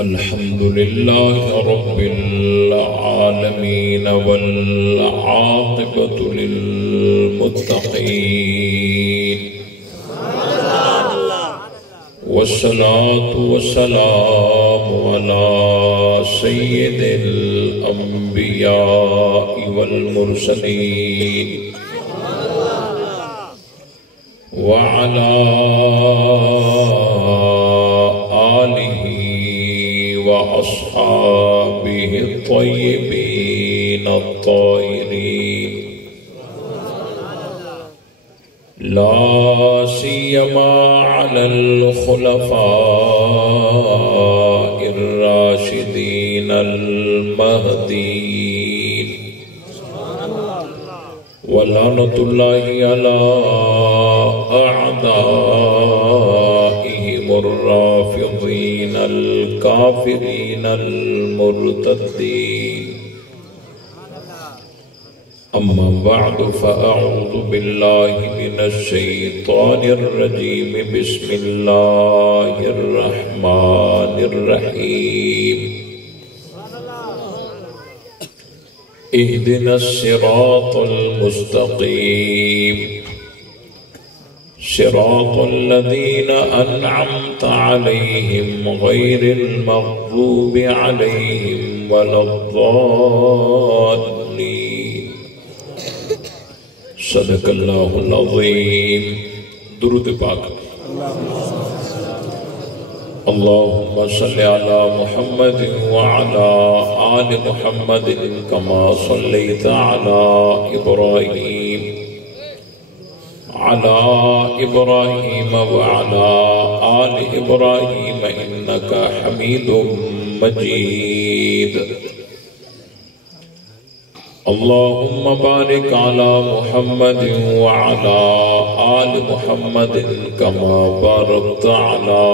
الحمد لله رب العالمين والعاقبة للمتقين والصلاة والسلام على سيد الأنبياء والمرسلين وعلى آله وأصحابه الطيبين الطاهرين لا سيما على الخلفاء الراشدين المهديين ولعنة الله على أعدائهم الرافضين الكافرين المرتدين أما بعد فأعوذ بالله من الشيطان الرجيم بسم الله الرحمن الرحيم اهدنا الصراط المستقيم صراط الذين أنعمت عليهم غير المغضوب عليهم ولا الضالين صدق اللہ العظیم. درود پاک. اللہم صلی علی محمد وعلی آل محمد کما صلیت علی ابراہیم وعلی آل ابراہیم انکا حمید مجید. اللهم بارك على محمد وعلى آل محمد كما باركت على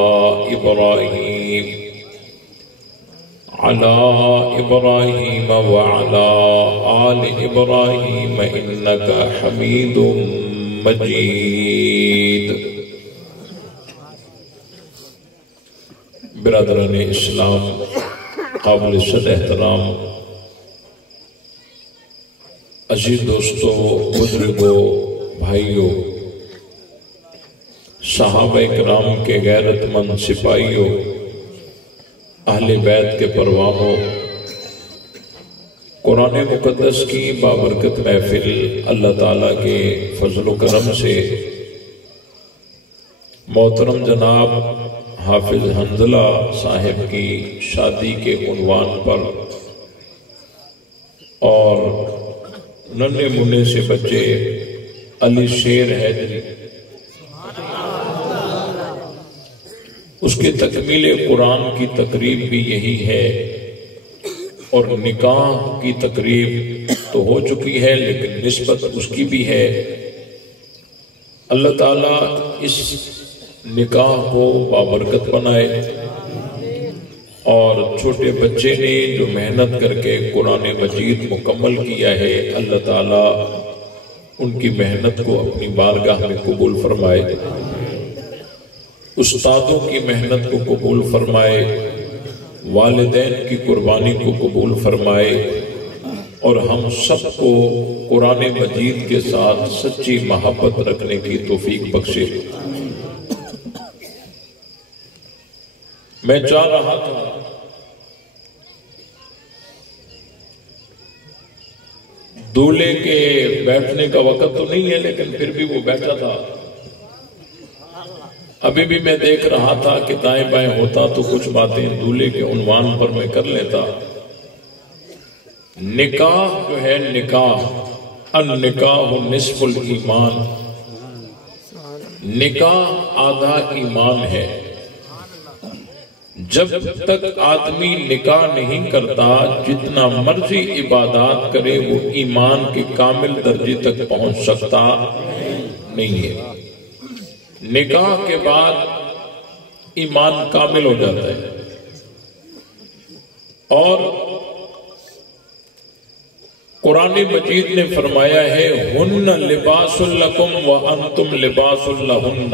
إبراهيم وعلى آل إبراهيم إنك حميد مجيد. برادران اسلام، قابل صد احترام عزیز دوستو، بزرگوں، بھائیوں، صحابہ کرام کے غیرت مند سپاہیوں، اہل بیت کے پروانوں، قرآن مقدس کی بابرکت محفل اللہ تعالیٰ کے فضل و کرم سے محترم جناب حافظ حنظلہ صاحب کی شادی کے عنوان پر اور ننھے منھے سے بچے علی شیر حیدری اس کے تکمیل قرآن کی تقریب بھی یہی ہے، اور نکاح کی تقریب تو ہو چکی ہے لیکن نسبت اس کی بھی ہے. اللہ تعالیٰ اس نکاح کو بابرکت بنائے، اور چھوٹے بچے نے جو محنت کر کے قرآن مجید مکمل کیا ہے، اللہ تعالیٰ ان کی محنت کو اپنی بارگاہ میں قبول فرمائے، استادوں کی محنت کو قبول فرمائے، والدین کی قربانی کو قبول فرمائے، اور ہم سب کو قرآن مجید کے ساتھ سچی محبت رکھنے کی توفیق بخشے. میں چاہ رہا تھا دولے کے بیٹھنے کا وقت تو نہیں ہے، لیکن پھر بھی وہ بیٹھا تھا. ابھی بھی میں دیکھ رہا تھا کہ دائیں بائیں ہوتا تو کچھ باتیں دولے کے عنوان پر میں کر لیتا. نکاح جو ہے، نکاح النکاح نصف الایمان، نکاح آدھا ایمان ہے. جب تک آدمی نکاح نہیں کرتا، جتنا مرضی عبادات کرے وہ ایمان کے کامل درجے تک پہنچ سکتا نہیں ہے. نکاح کے بعد ایمان کامل ہو جاتا ہے. اور قرآن مجید نے فرمایا ہے ہن لباس لکم وانتم لباس لہن،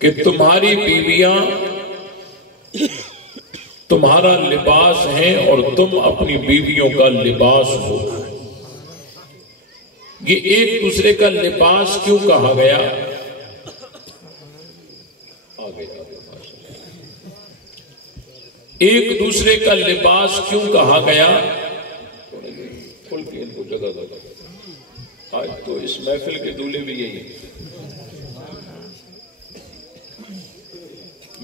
کہ تمہاری بیویاں تمہارا لباس ہے اور تم اپنی بیویوں کا لباس ہو۔ یہ ایک دوسرے کا لباس کیوں کہا گیا؟ ایک دوسرے کا لباس کیوں کہا گیا؟ آج تو اس محفل کے دولے بھی یہی ہیں۔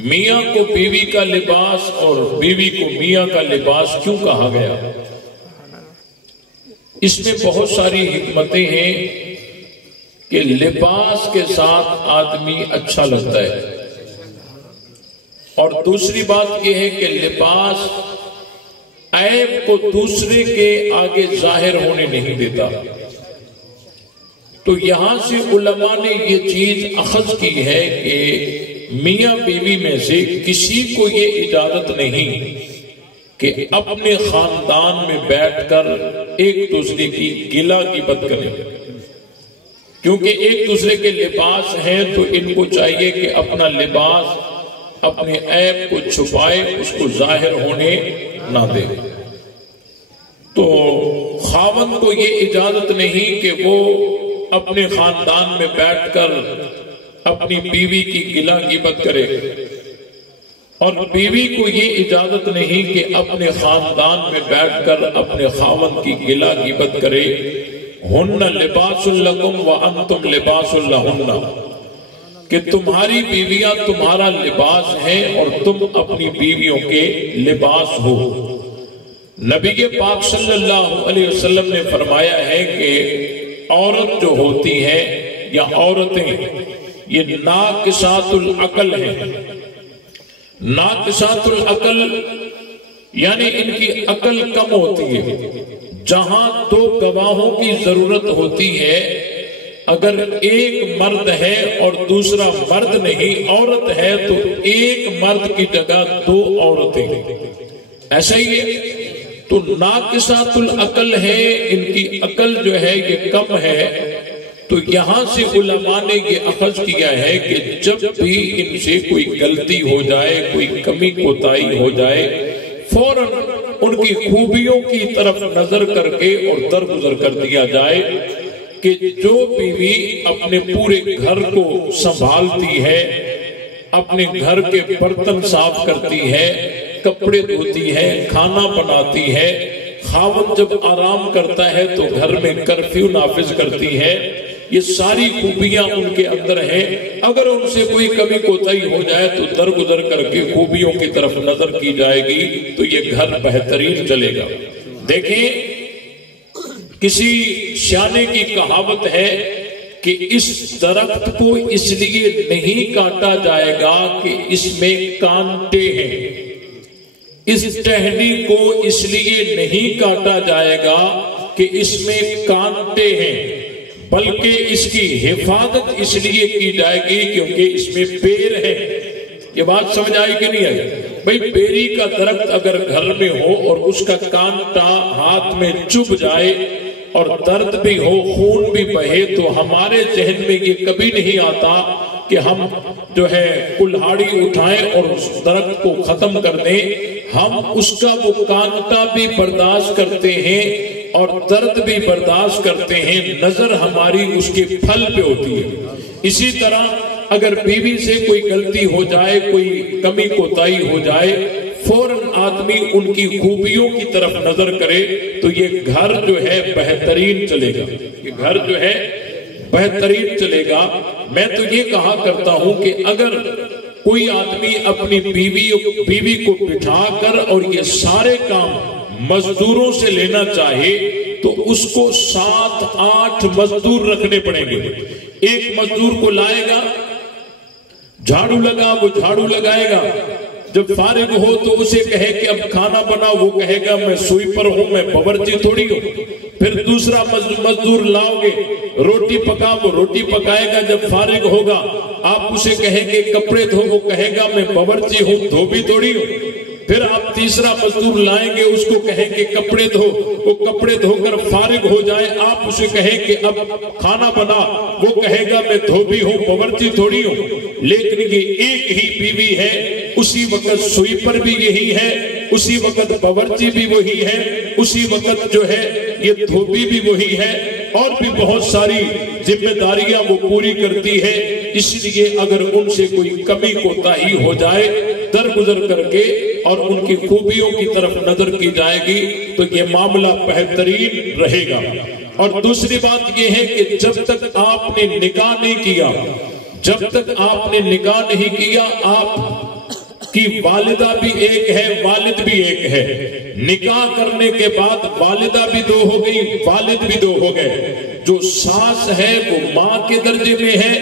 میاں کو بیوی کا لباس اور بیوی کو میاں کا لباس کیوں کہا گیا؟ اس میں بہت ساری حکمتیں ہیں کہ لباس کے ساتھ آدمی اچھا لگتا ہے، اور دوسری بات یہ ہے کہ لباس عیب کو دوسرے کے آگے ظاہر ہونے نہیں دیتا۔ تو یہاں سے علماء نے یہ چیز اخذ کی ہے کہ میاں بیوی میں سے کسی کو یہ اجازت نہیں کہ اپنے خاندان میں بیٹھ کر ایک دوسرے کی گلہ غیبت کرے، کیونکہ ایک دوسرے کے لباس ہیں تو ان کو چاہیے کہ اپنا لباس اپنے عیب کو چھپائے، اس کو ظاہر ہونے نہ دے۔ تو خاوند کو یہ اجازت نہیں کہ وہ اپنے خاندان میں بیٹھ کر اپنی بیوی کی گلہ غیبت کرے، اور بیوی کو یہ اجازت نہیں کہ اپنے خاندان میں بیٹھ کر اپنے خاوند کی گلہ غیبت کرے۔ ہن لباس لکم وانتم لباس لہن، کہ تمہاری بیویاں تمہارا لباس ہیں اور تم اپنی بیویوں کے لباس ہو۔ نبی پاک صلی اللہ علیہ وسلم نے فرمایا ہے کہ عورت جو ہوتی ہے یا عورتیں یہ ناقصات العقل ہیں۔ ناقصات العقل یعنی ان کی عقل کم ہوتی ہے۔ جہاں دو گواہوں کی ضرورت ہوتی ہے، اگر ایک مرد ہے اور دوسرا مرد نہیں، عورت ہے، تو ایک مرد کی جگہ دو عورتیں، ایسا ہی ہے۔ تو ناقصات العقل ہے، ان کی عقل جو ہے یہ کم ہے۔ تو یہاں سے علماء نے یہ اخذ کیا ہے کہ جب بھی ان سے کوئی غلطی ہو جائے، کوئی کمی کوتاہی ہو جائے، فوراً ان کی خوبیوں کی طرف نظر کر کے اور درگزر کر دیا جائے کہ جو بیوی اپنے پورے گھر کو سنبھالتی ہے، اپنے گھر کے برتن صاف کرتی ہے، کپڑے دھوتی ہے، کھانا بناتی ہے، خاوند جب آرام کرتا ہے تو گھر میں کرفیو نافذ کرتی ہے، یہ ساری خوبیاں ان کے اندر ہیں۔ اگر ان سے کوئی کمی کوتاہی ہو جائے تو درگزر کر کے خوبیوں کی طرف نظر کی جائے گی تو یہ گھر بہترین چلے گا۔ دیکھیں، کسی سیانے کی کہاوت ہے کہ اس درخت کو اس لیے نہیں کاٹا جائے گا کہ اس میں کانٹے ہیں، اس ٹہنی کو اس لیے نہیں کاٹا جائے گا کہ اس میں کانٹے ہیں، بلکہ اس کی حفاظت اس لیے کی جائے گی کیونکہ اس میں بیر ہے۔ یہ بات سمجھ آئی کہ نہیں آئی؟ بھئی بیری کا درخت اگر گھر میں ہو اور اس کا کانٹا ہاتھ میں چبھ جائے اور درد بھی ہو، خون بھی بہے، تو ہمارے ذہن میں یہ کبھی نہیں آتا کہ ہم جو ہے کلہاڑی اٹھائیں اور اس درخت کو ختم کر دیں۔ ہم اس کا وہ کانٹا بھی برداشت کرتے ہیں اور درد بھی برداشت کرتے ہیں، نظر ہماری اس کے پھل پہ ہوتی ہے۔ اسی طرح اگر بیوی سے کوئی غلطی ہو جائے، کوئی کمی کوتاہی ہو جائے، فوراً آدمی ان کی خوبیوں کی طرف نظر کرے تو یہ گھر جو ہے بہترین چلے گا، یہ گھر جو ہے بہترین چلے گا۔ میں تو یہ کہا کرتا ہوں کہ اگر کوئی آدمی اپنی بیوی کو بٹھا کر اور یہ سارے کام مزدوروں سے لینا چاہے تو اس کو 7-8 مزدور رکھنے پڑیں گے۔ ایک مزدور کو لائے گا، جھاڑو لگا، وہ جھاڑو لگائے گا، جب فارغ ہو تو اسے کہے کہ اب کھانا بنا، وہ کہے گا میں سوئپر ہوں، میں باورچی تھوڑی ہوں۔ پھر دوسرا مزدور لاؤ گے، روٹی پکا، وہ روٹی پکائے گا، جب فارغ ہوگا آپ اسے کہیں گے کپڑے دھو، وہ کہے گا میں باورچی ہوں، دھوبی تھوڑی ہوں۔ پھر آپ تیسرا مزدور لائیں گے، اس کو کہیں کہ کپڑے دھو، وہ کپڑے دھو کر فارغ ہو جائے، آپ اسے کہیں کہ اب کھانا بنا، وہ کہے گا میں دھوبی ہوں، باورچی تھوڑی ہوں۔ لیکن یہ ایک ہی بیوی ہے، اسی وقت سوئیپر بھی یہی ہے، اسی وقت باورچی بھی وہی ہے، اسی وقت جو ہے یہ دھوبی بھی وہی ہے، اور بھی بہت ساری ذمہ داریاں وہ پوری کرتی ہے۔ اس لیے اگر ان سے کوئی کمی کوتاہی ہو جائے، درگزر کر کے اور ان کی خوبیوں کی طرف نظر کی جائے گی تو یہ معاملہ بہترین رہے گا۔ اور دوسری بات یہ ہے کہ جب تک آپ نے نکاح نہیں کیا، جب تک آپ نے نکاح نہیں کیا، آپ کی والدہ بھی ایک ہے، والد بھی ایک ہے۔ نکاح کرنے کے بعد والدہ بھی دو ہو گئی، والد بھی دو ہو گئے۔ جو ساس ہے وہ ماں کے درجے میں ہے،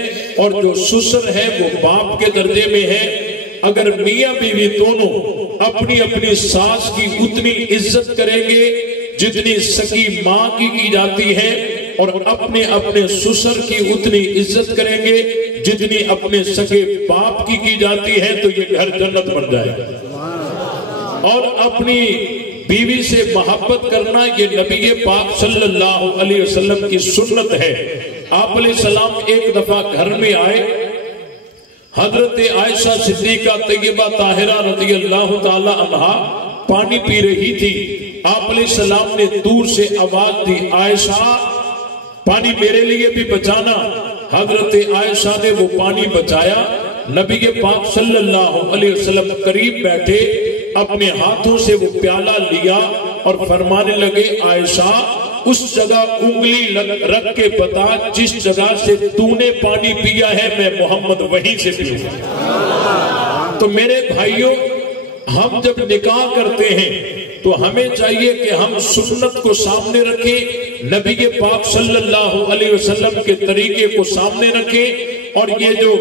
اور جو سسر ہے وہ باپ کے درجے میں ہے۔ اگر میاں بیوی دونوں اپنی اپنی ساس کی اتنی عزت کریں گے جتنی سکی ماں کی جاتی ہے، اور اپنے اپنے سسر کی اتنی عزت کریں گے جتنی اپنے سکے باپ کی جاتی ہے، تو یہ گھر جنت بن جائے گا۔ اور اپنی بیوی سے محبت کرنا یہ نبی پاک صلی اللہ علیہ وسلم کی سنت ہے۔ آپ علیہ السلام ایک دفعہ گھر میں آئے، حضرت عائشہ صدیقہ طیبہ طاہرہ رضی اللہ تعالی عنہا پانی پی رہی تھی۔ آپ علیہ السلام نے دور سے آواز دی، عائشہ پانی میرے لیے بھی بچانا۔ حضرت عائشہ نے وہ پانی بچایا۔ نبی پاک صلی اللہ علیہ وسلم قریب بیٹھے، اپنے ہاتھوں سے وہ پیالہ لیا اور فرمانے لگے، عائشہ اس جگہ انگلی رکھ کے بتا جس جگہ سے تو نے پانی پیا ہے، میں محمد وہیں سے پیوں گا۔ تو میرے بھائیوں، ہم جب نکاح کرتے ہیں تو ہمیں چاہیے کہ ہم سنت کو سامنے رکھیں، نبی پاک صلی اللہ علیہ وسلم کے طریقے کو سامنے رکھیں، اور یہ جو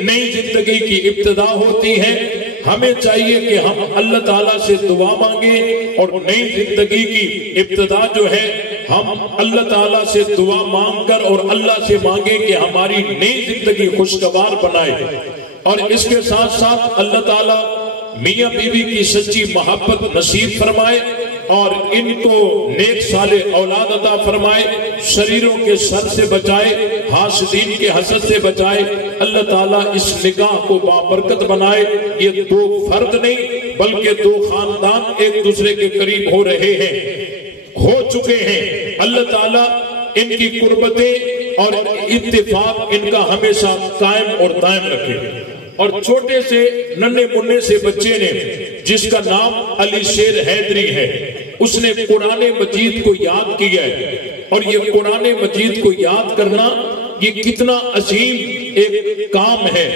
نئی زندگی کی ابتدا ہوتی ہے، ہمیں چاہیے کہ ہم اللہ تعالیٰ سے دعا مانگیں، اور نئی زندگی کی ابتدا جو ہے ہم اللہ تعالیٰ سے دعا مانگ کر اور اللہ سے مانگیں کہ ہماری نئی زندگی خوشگوار بنائے۔ اور اس کے ساتھ ساتھ اللہ تعالیٰ میاں بیوی کی سچی محبت نصیب فرمائے، اور ان کو نیک صالح اولاد عطا فرمائے، شریروں کے سر سے بچائے، حاسدین کے حسد سے بچائے۔ اللہ تعالیٰ اس نکاح کو بابرکت بنائے۔ یہ دو فرد نہیں بلکہ دو خاندان ایک دوسرے کے قریب ہو رہے ہیں، ہو چکے ہیں۔ اللہ تعالیٰ ان کی قربتیں اور اتفاق ان کا ہمیشہ قائم اور دائم رکھے۔ اور چھوٹے سے ننھے مننے سے بچے نے، جس کا نام علی شیر حیدری ہے، اس نے قرآن مجید کو یاد کیا ہے۔ اور یہ قرآن مجید کو یاد کرنا یہ کتنا عظیم ایک کام ہے۔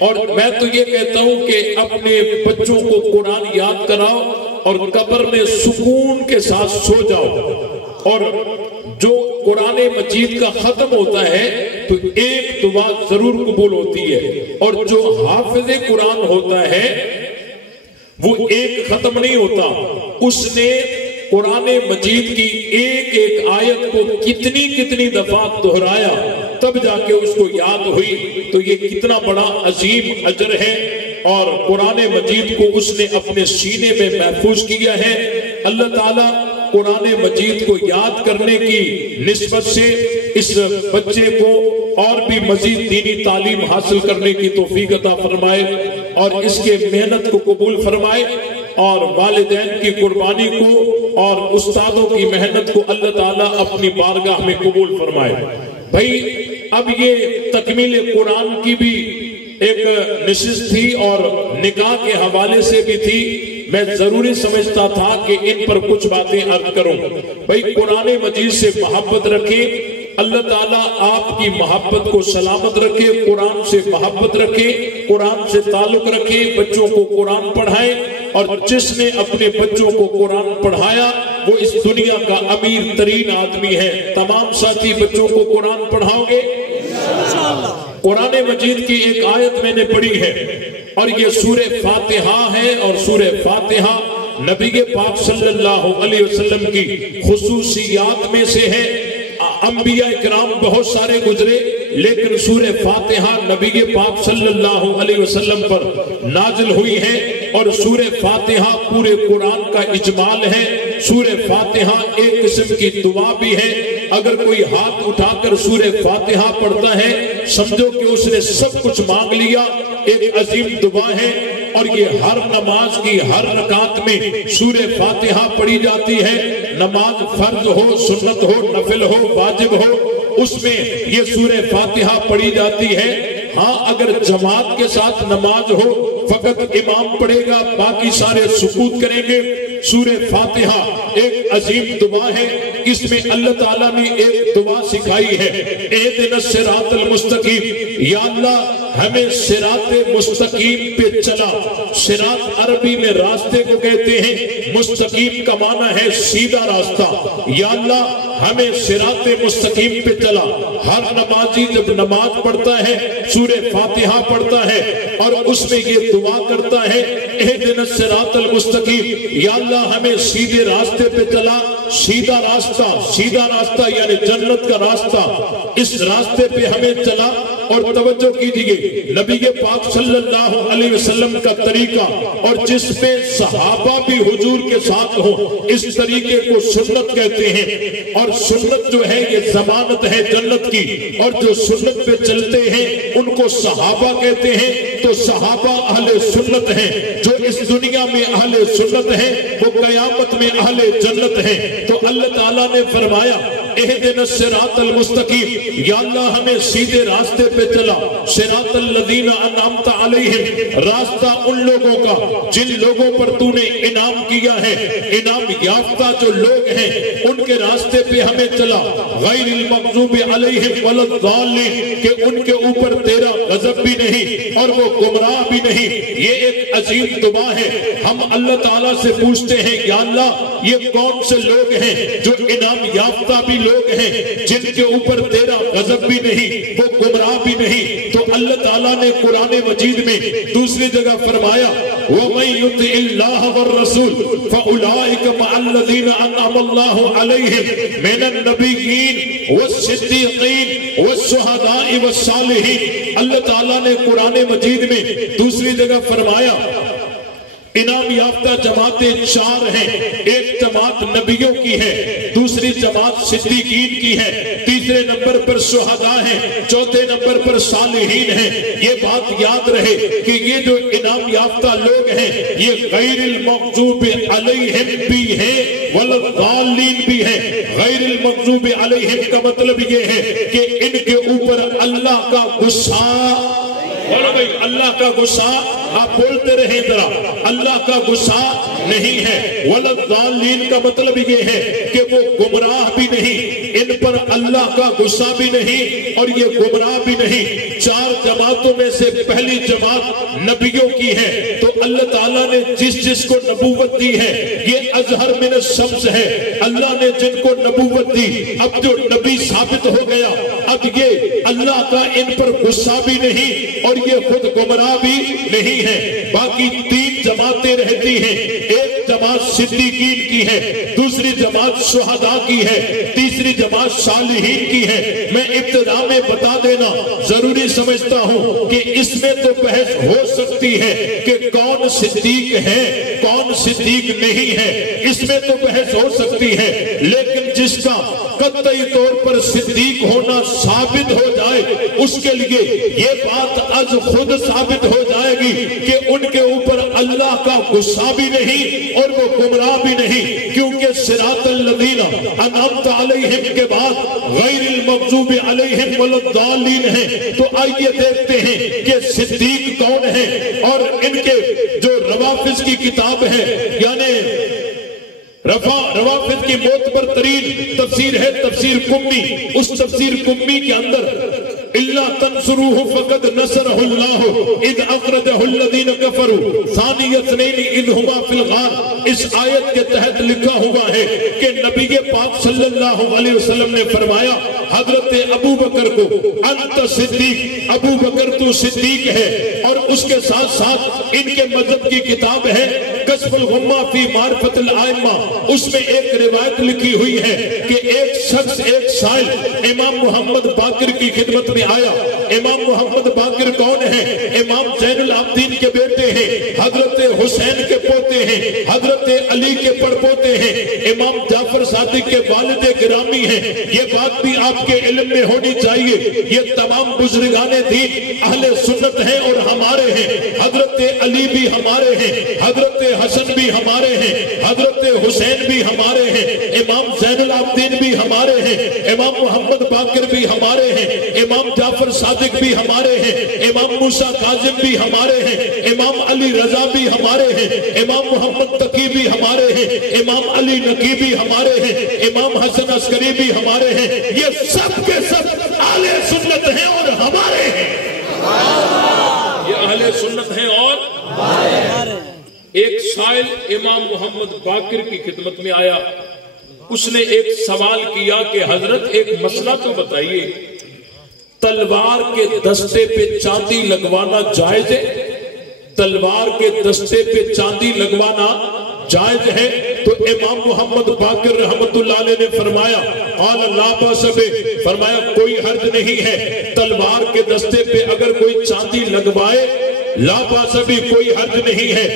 اور میں تو یہ کہتا ہوں کہ اپنے بچوں کو قرآن یاد کراؤ اور قبر میں سکون کے ساتھ سو جاؤ۔ اور جو قرآن مجید کا ختم ہوتا ہے تو ایک دعا ضرور قبول ہوتی ہے، اور جو حافظ قرآن ہوتا ہے وہ ایک ختم نہیں ہوتا، اس نے قرآن مجید کی ایک ایک آیت کو کتنی دفعہ دہرایا تب جا کے اس کو یاد ہوئی۔ تو یہ کتنا بڑا عظیم اجر ہے، اور قرآن مجید کو اس نے اپنے سینے میں محفوظ کیا ہے۔ اللہ تعالیٰ قرآن مجید کو یاد کرنے کی نسبت سے اس بچے کو اور بھی مزید دینی تعلیم حاصل کرنے کی توفیق عطا فرمائے، اور اس کے محنت کو قبول فرمائے، اور والدین کی قربانی کو اور استادوں کی محنت کو اللہ تعالیٰ اپنی بارگاہ میں قبول فرمائے۔ بھائی اب یہ تکمیل قرآن کی بھی ایک نشست تھی اور نکاح کے حوالے سے بھی تھی۔ میں ضروری سمجھتا تھا کہ ان پر کچھ باتیں عرض کروں۔ بھائی قرآن مجید سے محبت رکھیں، اللہ تعالیٰ آپ کی محبت کو سلامت رکھے، قرآن سے محبت رکھے، قرآن سے تعلق رکھے، بچوں کو قرآن پڑھائیں، اور جس نے اپنے بچوں کو قرآن پڑھایا وہ اس دنیا کا امیر ترین آدمی ہے۔ تمام ساتھی بچوں کو قرآن پڑھاؤ گے؟ قرآن مجید کی ایک آیت میں نے پڑھی ہے، اور یہ سورہ فاتحہ ہے، اور سورہ فاتحہ نبی پاک صلی اللہ علیہ وسلم کی خصوصیات میں سے ہے۔ انبیاء کرام بہت سارے گزرے، لیکن سورہ فاتحہ نبی پاک صلی اللہ علیہ وسلم پر نازل ہوئی ہے۔ اور سورہ فاتحہ پورے قرآن کا اجمال ہے. سورہ فاتحہ ایک قسم کی دعا بھی ہے. اگر کوئی ہاتھ اٹھا کر سورہ فاتحہ پڑھتا ہے سمجھو کہ اس نے سب کچھ مانگ لیا. ایک عظیم دعا ہے اور یہ ہر نماز کی ہر رکعت میں سورہ فاتحہ پڑھی جاتی ہے. نماز فرض ہو، سنت ہو، نفل ہو، واجب ہو، اس میں یہ سورہ فاتحہ پڑھی جاتی ہے. ہاں اگر جماعت کے ساتھ نماز ہو فقط امام پڑھے گا باقی سارے سکوت کریں گے. سورہ فاتحہ ایک عظیم دعا ہے. اس میں اللہ تعالیٰ نے ایک دعا سکھائی ہے، اہدنا الصراط المستقیم. یا اللہ ہمیں صراط مستقیم پہ چلا. صراط عربی میں راستے کو کہتے ہیں، مستقیم کا معنی ہے سیدھا راستہ. یا اللہ ہمیں صراط مستقیم پہ چلا. ہر نمازی جب نماز پڑھتا ہے سورہ فاتحہ پڑھتا ہے اور اس میں یہ دعا کرتا ہے اہدنا الصراط المستقیم. یا اللہ ہمیں سیدھے راستے پہ چلا. سیدھا راستہ یعنی جنت کا راستہ. اس راستے پہ ہمیں چلا. اور توجہ کیجئے نبی پاک صلی اللہ علیہ وسلم کا طریقہ اور جس میں صحابہ بھی حضور کے ساتھ ہوں اس طریقے کو سنت کہتے ہیں. اور سنت جو ہے یہ ضمانت ہے جنت کی. اور جو سنت پہ چلتے ہیں ان کو صحابہ کہتے ہیں. تو صحابہ اہل سنت ہیں. جو اس دنیا میں اہل سنت ہیں وہ قیامت میں اہل جنت ہیں. تو اللہ تعالیٰ نے فرمایا اہدنا الصراط المستقیم. یا اللہ ہمیں سیدھے راستے پہ چلا. صراط الذین انعمت علیہم، راستہ ان لوگوں کا جن لوگوں پر تو نے انعام کیا ہے. انعام یافتہ جو لوگ ہیں ان کے راستے پہ ہمیں چلا. غیر المغضوب علیہم ولا الضالین، کہ ان کے اوپر تیرا غضب بھی نہیں اور وہ گمراہ بھی نہیں. یہ ایک عظیم دعا ہے. ہم اللہ تعالیٰ سے پوچھتے ہیں یا اللہ یہ کون سے لوگ ہیں جو انعام یافتہ بھی لوگ ہیں جن کے اوپر تیرا غضب بھی نہیں وہ گمراہ بھی نہیں. تو اللہ تعالیٰ نے قرآن مجید میں دوسری جگہ فرمایا وَمَن يُطِعِ اللَّهَ وَالرَّسُولَ فَأُولَٰئِكَ مَعَ الَّذِينَ أَنْعَمَ اللَّهُ عَلَيْهِمْ مِنَ النَّبِيِّينَ وَالصِّدِّيقِينَ وَالشُّهَدَاءِ وَالصَّالِحِينَ. اللہ تعالیٰ نے قرآن مجید میں دوسری جگہ فرمایا انعام یافتہ جماعتیں چار ہیں. ایک جماعت نبیوں کی ہے، دوسری جماعت صدیقین کی ہے، تیسرے نمبر پر شہداء ہیں، چوتھے نمبر پر صالحین ہیں. یہ بات یاد رہے کہ یہ جو انعام یافتہ لوگ ہیں یہ غیر المغضوب علیہم بھی ہیں ولا الضالین بھی ہیں. غیر المغضوب علیہم کا مطلب یہ ہے کہ ان کے اوپر اللہ کا غصہ، بولو بھائی اللہ کا غصہ، آپ بولتے رہیں ذرا، اللہ کا غصہ نہیں ہے. ولا الضالین کا مطلب یہ ہے کہ وہ گمراہ بھی نہیں، ان پر اللہ کا غصہ بھی نہیں اور یہ گمراہ بھی نہیں. چار جماعتوں میں سے پہلی جماعت نبیوں کی ہے. تو اللہ تعالیٰ نے جس کو نبوت دی ہے یہ ازہر من الشمس ہے. اللہ نے جن کو نبوت دی اب جو نبی ثابت ہو گیا اب یہ اللہ کا ان پر غصہ بھی نہیں اور یہ خود گمراہ بھی نہیں ہے. باقی تین جماعتیں رہتی ہیں. ایک جماعت صدیقین کی ہے، دوسری جماعت شہداء کی ہے، تیسری جماعت صالحین کی ہے. میں ابتدا میں بتا دینا ضروری سمجھتا ہوں کہ اس میں تو بحث ہو سکتی ہے کہ کون صدیق ہے کون صدیق نہیں ہے، اس میں تو بحث ہو سکتی ہے. لیکن جس کا قطعی طور پر صدیق ہونا ثابت ہو جائے اس کے لیے یہ بات از خود ثابت ہو جائے گی کہ ان کے اوپر اللہ کا غصہ بھی نہیں اور وہ گمراہ بھی نہیں. کیونکہ صراط الذین انعمت علیہم کے بعد غیر المغضوب علیہم ولا الضالین ہیں. تو آئیے دیکھتے ہیں کہ صدیق کون ہے. اور ان کے جو روافض کی کتاب ہے یعنی روافض کی معتبر ترین تفسیر ہے تفسیر قمی. اس تفسیر قمی کے اندر اللہ تنصروہ فقد نصرہ اللہ اذ اخرجہ الذین کفروا ثانی اثنین اذ ہما فی الغار. اس آیت کے تحت لکھا ہوا ہے کہ نبی پاک صلی اللہ علیہ وسلم نے فرمایا حضرت ابو بکر کو انت صدیق، ابو بکر تو صدیق ہے. اور اس کے ساتھ ساتھ ان کے مذہب کی کتاب ہے کشف الغمہ فی معرفت الائمہ. اس میں ایک روایت لکھی ہوئی ہے کہ ایک شخص ایک سائل امام محمد باقر کی خدمت میں آیا امام محمد باقر کون ہے؟ امام زین العابدین کے بیٹے ہیں، حضرت حسین کے پوتے ہیں، حضرت علی کے پڑپوتے ہیں، امام جعفر صادق کے والد گرامی ہیں۔ یہ بات بھی آپ کے علم میں ہونی چاہیے، یہ تمام بزرگان دین اہل سنت ہیں اور ہمارے ہیں۔ حضرت علی بھی ہمارے ہیں، حضرت حسن بھی ہمارے ہیں، حضرت حسین بھی ہمارے ہیں، امام زین العابدین بھی ہمارے ہیں، امام محمد باقر بھی ہمارے ہیں، امام جعفر صادق بھی ہمارے ہیں، امام موسیٰ کاظم بھی ہمارے ہیں، امام علی رضا بھی ہمارے ہیں، امام محمد تقی بھی ہمارے ہیں، امام علی نقی بھی ہمارے ہیں، امام حسن عسکری بھی ہمارے ہیں۔ یہ سب کے سب اہل سنت ہیں اور ہمارے ہیں۔ یہ اہل سنت ہیں اور ہمارے۔ ایک سائل امام محمد باقر کی خدمت میں آیا، اس نے ایک سوال کیا کہ حضرت ایک مسئلہ تو بتائیے، تلوار کے دستے پہ چاندی لگوانا جائز ہے؟ تلوار کے دستے پہ چاندی لگوانا جائز ہے؟ تو امام محمد باقر رحمت اللہ علیہ نے فرمایا قال لا باس بہ، فرمایا کوئی حرج نہیں ہے، تلوار کے دستے پہ اگر کوئی چاندی لگوائے لا باس بہ، کوئی حرج نہیں ہے۔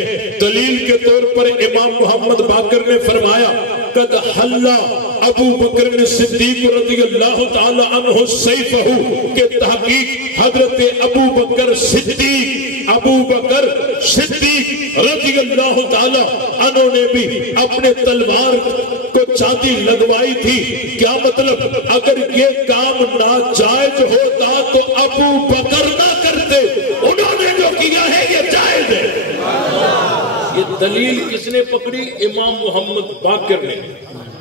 دلیل کے طور پر امام محمد باقر نے فرمایا قد حل ابو بکر صدیق رضی اللہ تعالی عنہ سیفہ، کہ تحقیق حضرت ابو بکر صدیق رضی اللہ تعالی عنہ نے بھی اپنے تلوار کو چاندی لگوائی تھی۔ کیا مطلب؟ اگر یہ کام ناجائز ہوتا تو ابو بکر نہ کرتے، انہوں نے جو کیا ہے یہ جائز ہے۔ یہ دلیل کس نے پکڑی؟ امام محمد باقر نے،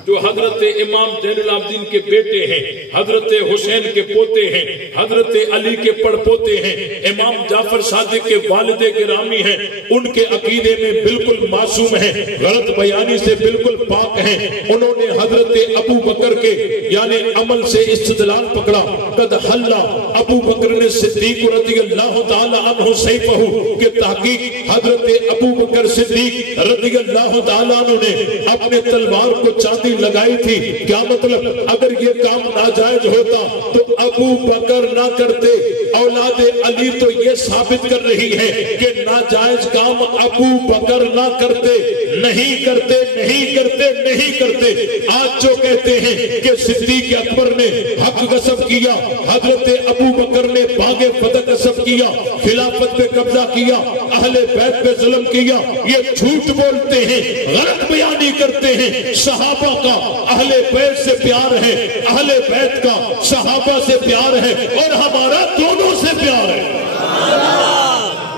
جو حضرت امام زین العابدین کے بیٹے ہیں، حضرت حسین کے پوتے ہیں، حضرت علی کے پڑپوتے ہیں، امام جعفر صادق کے والد گرامی ہیں، ان کے عقیدے میں بالکل معصوم ہیں، غلط بیانی سے بالکل پاک ہیں۔ انہوں نے حضرت ابو بکر کے یعنی عمل سے استدلال پکڑا قد حل ابو بکر صدیق رضی اللہ تعالی عنہ سیفہ، کہ تحقیق حضرت ابو بکر صدیق رضی اللہ تعالی عنہ نے اپنے تلوار کو چاندی لگائی تھی۔ کیا مطلب؟ اگر یہ کام ناجائز ہوتا تو ابو بکر نہ کرتے۔ اولاد علی تو یہ ثابت کر رہی ہے کہ ناجائز کام ابو بکر نہ کرتے، نہیں کرتے، نہیں کرتے، نہیں کرتے۔ آج جو کہتے ہیں کہ صدیق اکبر نے حق غصب کیا، حضرت ابو بکر نے باغ فتح غصب کیا، خلافت پہ قبضہ کیا، اہل بیت پہ ظلم کیا، یہ جھوٹ بولتے ہیں، غلط بیانی کرتے ہیں۔ صحابہ کا اہل بیت سے پیار ہے، اہل بیت کا صحابہ سے پیار ہے، اور ہمارا دونوں سے پیار ہے۔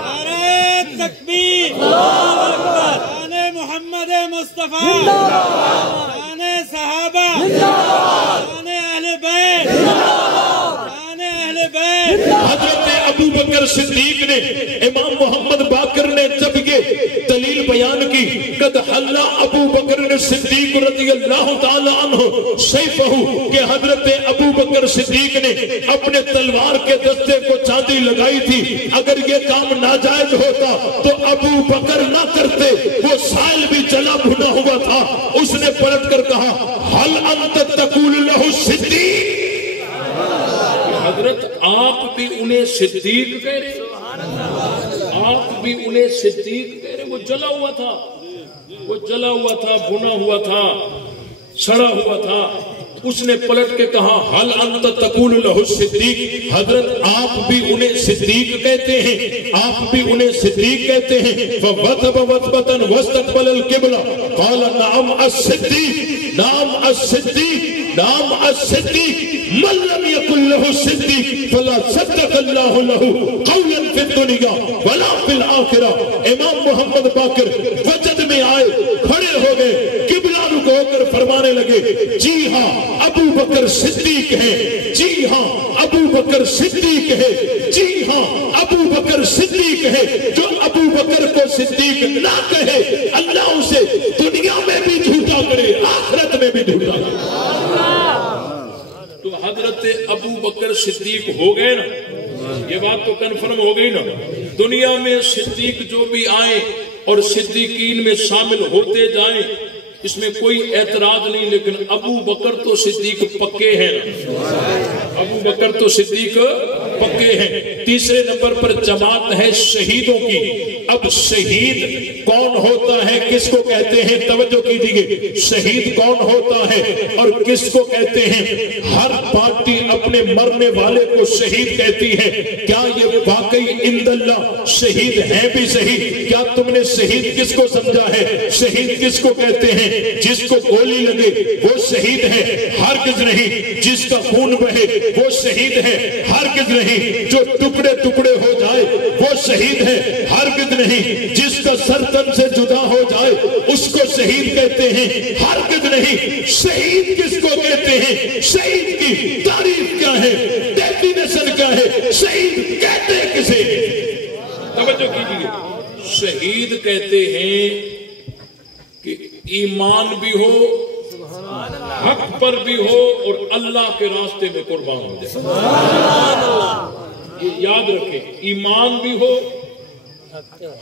نعرہ تکبیر، شان محمد مصطفیٰ، شان صحابہ، شان اہل بیت، شان اہل بیت۔ حضرت ابو بکر صدیق نے، امام محمد باقر نے جب یہ دلیل بیان کی قد حل ابو بکر صدیق رضی اللہ تعالی عنہ سیفہ، کہ حضرت ابو بکر صدیق نے اپنے تلوار کے دستے کو چاندی لگائی تھی، اگر یہ کام ناجائز ہوتا تو ابو بکر نہ کرتے۔ وہ سائل بھی جلا بھنا ہوا تھا، اس نے پلٹ کر کہا حل انت تقول لہ صدیق، حضرت آپ بھی انہیں صدیق کہہ رہے، آپ بھی انہیں صدیق کہہ رہے۔ وہ جلا ہوا تھا، وہ جلا ہوا تھا، بھنا ہوا تھا، سڑا ہوا تھا۔ اس نے پلٹ کے کہا حل انت تقول لہ صدیق، حضرت آپ بھی انہیں صدیق کہتے ہیں، آپ بھی انہیں صدیق کہتے ہیں۔ فوثب وثبتا واستقبل القبلہ قال نعم الصدیق، نعم الصدیق، نعم الصدیق، من لم یکن لہ صدیق فلا صدق اللہ لہ قولا فی الدنیا ولا فی الآخرہ۔ امام محمد باقر وجد میں آئے، کھڑے ہو گئے، قبلہ رکو کر فرمانے لگے جی ہاں ابو بکر صدیق ہے، جی ہاں ابو بکر صدیق ہے، جی ہاں ابو بکر صدیق ہے۔ جو ابو بکر کو صدیق نہ کہے اللہ اسے دنیا میں بھی جھوٹا کرے، آخرت میں بھی جھوٹا کرے۔ تو حضرت ابو بکر صدیق ہو گئے نا، یہ بات تو کنفرم ہو گئی نا۔ دنیا میں صدیق جو بھی آئے اور صدیقین میں شامل ہوتے جائیں، اس میں کوئی اعتراض نہیں، لیکن ابو بکر تو صدیق پکے ہیں نا، ابو بکر تو صدیق پکے ہیں۔ تیسرے نمبر پر جماعت ہے شہیدوں کی۔ اب شہید کون ہوتا ہے، کس کو کہتے ہیں؟ توجہ کیجیے، شہید کون ہوتا ہے اور کس کو کہتے ہیں؟ ہر پارٹی اپنے مرنے والے کو شہید کہتی ہے۔ کیا یہ واقعی عند اللہ شہید ہے بھی صحیح؟ کیا تم نے شہید کس کو سمجھا ہے؟ شہید کس کو کہتے ہیں؟ جس کو گولی لگے وہ شہید ہے؟ ہرگز نہیں۔ جس کا خون بہے وہ شہید ہے؟ ہرگز نہیں۔ جو ٹکڑے ٹکڑے ہو جائے وہ شہید ہے؟ ہرگز نہیں۔ جس کا سر تن سے جدا ہو جائے اس کو شہید کہتے ہیں؟ ہرگز نہیں۔ شہید کس کو کہتے ہیں؟ شہید کی تعریف کیا ہے، ڈیفینیشن کیا ہے؟ شہید کہتے کسے؟ توجہ کیجیے، شہید کہتے ہیں کہ ایمان بھی ہو، حق پر بھی ہو اور اللہ کے راستے میں قربان ہو جائے۔ یہ یاد رکھیں، ایمان بھی ہو،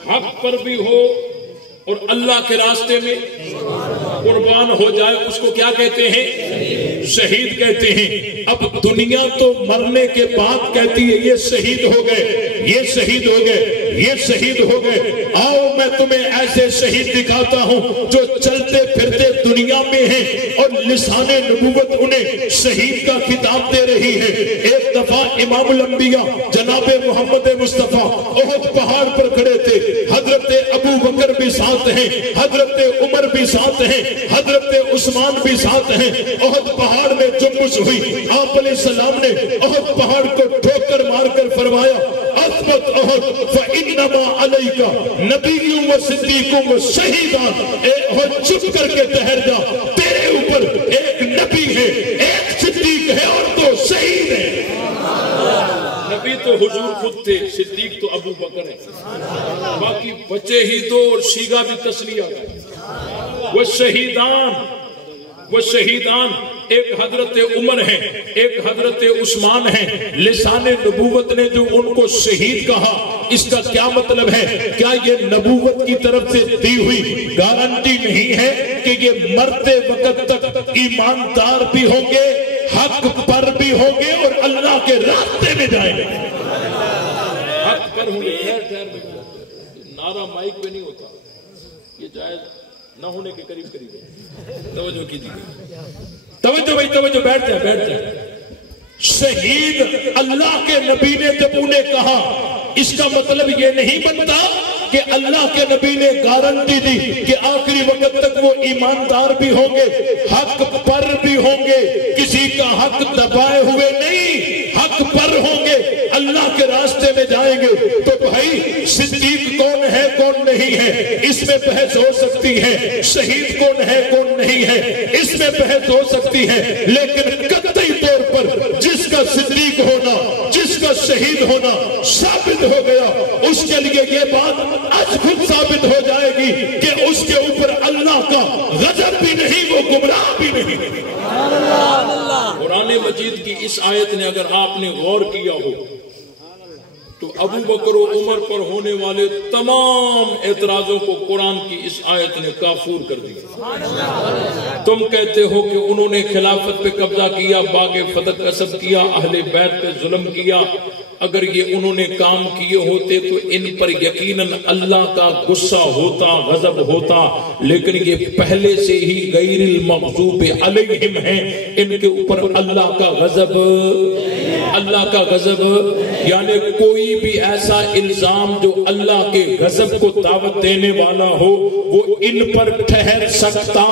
حق پر بھی ہو اور اللہ کے راستے میں قربان ہو جائے، اس کو کیا کہتے ہیں؟ شہید کہتے ہیں۔ اب دنیا تو مرنے کے بعد کہتی ہے یہ شہید ہو گئے، یہ شہید ہو گئے، یہ شہید ہو گئے۔ آؤ میں تمہیں ایسے شہید دکھاتا ہوں جو چلتے پھرتے دنیا میں ہیں اور لسان نبوت انہیں شہید کا خطاب دے رہی ہے۔ ایک دفعہ امام الانبیاء جناب محمد مصطفیٰ احد پہاڑ پر کھڑے تھے، حضرت ابو بکر بھی ساتھ ہیں، حضرت عمر بھی ساتھ ہیں، حضرت عثمان بھی ساتھ ہیں۔ احد پہاڑ میں جنبش ہوئی، آپ علیہ السلام نے احد پہاڑ کو ٹھوکر مار کر فرمایا اثبت احد فإنما علیک نبی و صدیق و شہیدان۔ اے احد چپ کر کے ٹھہر جا، تیرے اوپر ایک نبی ہے، ایک صدیق ہے اور دو شہید ہیں۔ نبی تو حضور خود تھے، صدیق تو ابو بکر ہے، باقی بچے ہی دو اور شیگا بھی تسلیہ ہے۔ وہ شہیدان ایک حضرت عمر ہیں، ایک حضرت عثمان ہیں۔ لسان نبوت نے جو ان کو شہید کہا، اس کا کیا مطلب ہے؟ کیا یہ نبوت کی طرف سے دی ہوئی گارنٹی نہیں ہے کہ یہ مرتے وقت تک ایماندار بھی ہوں گے، حق پر بھی ہوں گے اور اللہ کے راستے میں جائیں گے؟ حق پر ہوں گے، نعرہ مائک پہ نہیں ہوتا، یہ جائز نہ ہونے کے قریب قریب ہے۔ توجہ کیجیے، توجہ بھائی، توجہ، بیٹھ جائے۔ شہید اللہ کے نبی نے جب انہیں کہا، اس کا مطلب یہ نہیں بنتا کہ اللہ کے نبی نے گارنٹی دی کہ آخری وقت تک وہ ایماندار بھی ہوں گے، حق پر بھی ہوں گے، کسی کا حق دبائے ہوئے نہیں، حق پر ہوں گے، اللہ کے راستے میں جائیں گے۔ تو بھائی صدیق کون ہے کون نہیں ہے اس میں بحث ہو سکتی ہے، شہید کون ہے کون نہیں ہے اس میں بحث ہو سکتی ہے، لیکن قطعی طور پر جس کا صدیق ہونا، جس کا شہید ہونا ثابت ہو گیا، اس کے لیے یہ بات آج خود ثابت ہو جائے گی کہ اس کے اوپر اللہ کا غضب بھی نہیں، وہ گمراہ بھی نہیں۔ قرآن مجید کی اس آیت نے اگر آپ نے غور کیا ہو تو ابو بکر و عمر پر ہونے والے تمام اعتراضوں کو قرآن کی اس آیت نے کافور کر دیا۔ تم کہتے ہو کہ انہوں نے خلافت پہ قبضہ کیا، باغ فتح قصب کیا، اہل بیت پہ ظلم کیا۔ اگر یہ انہوں نے کام کیے ہوتے تو ان پر یقیناً اللہ کا غصہ ہوتا، غضب ہوتا، لیکن یہ پہلے سے ہی غیر المغضوب علیہم ہیں، ان کے اوپر اللہ کا غضب، اللہ کا غضب، یعنی کوئی بھی ایسا الزام جو اللہ کے غضب کو دعوت دینے والا ہو وہ ان پر ٹھہر سکتا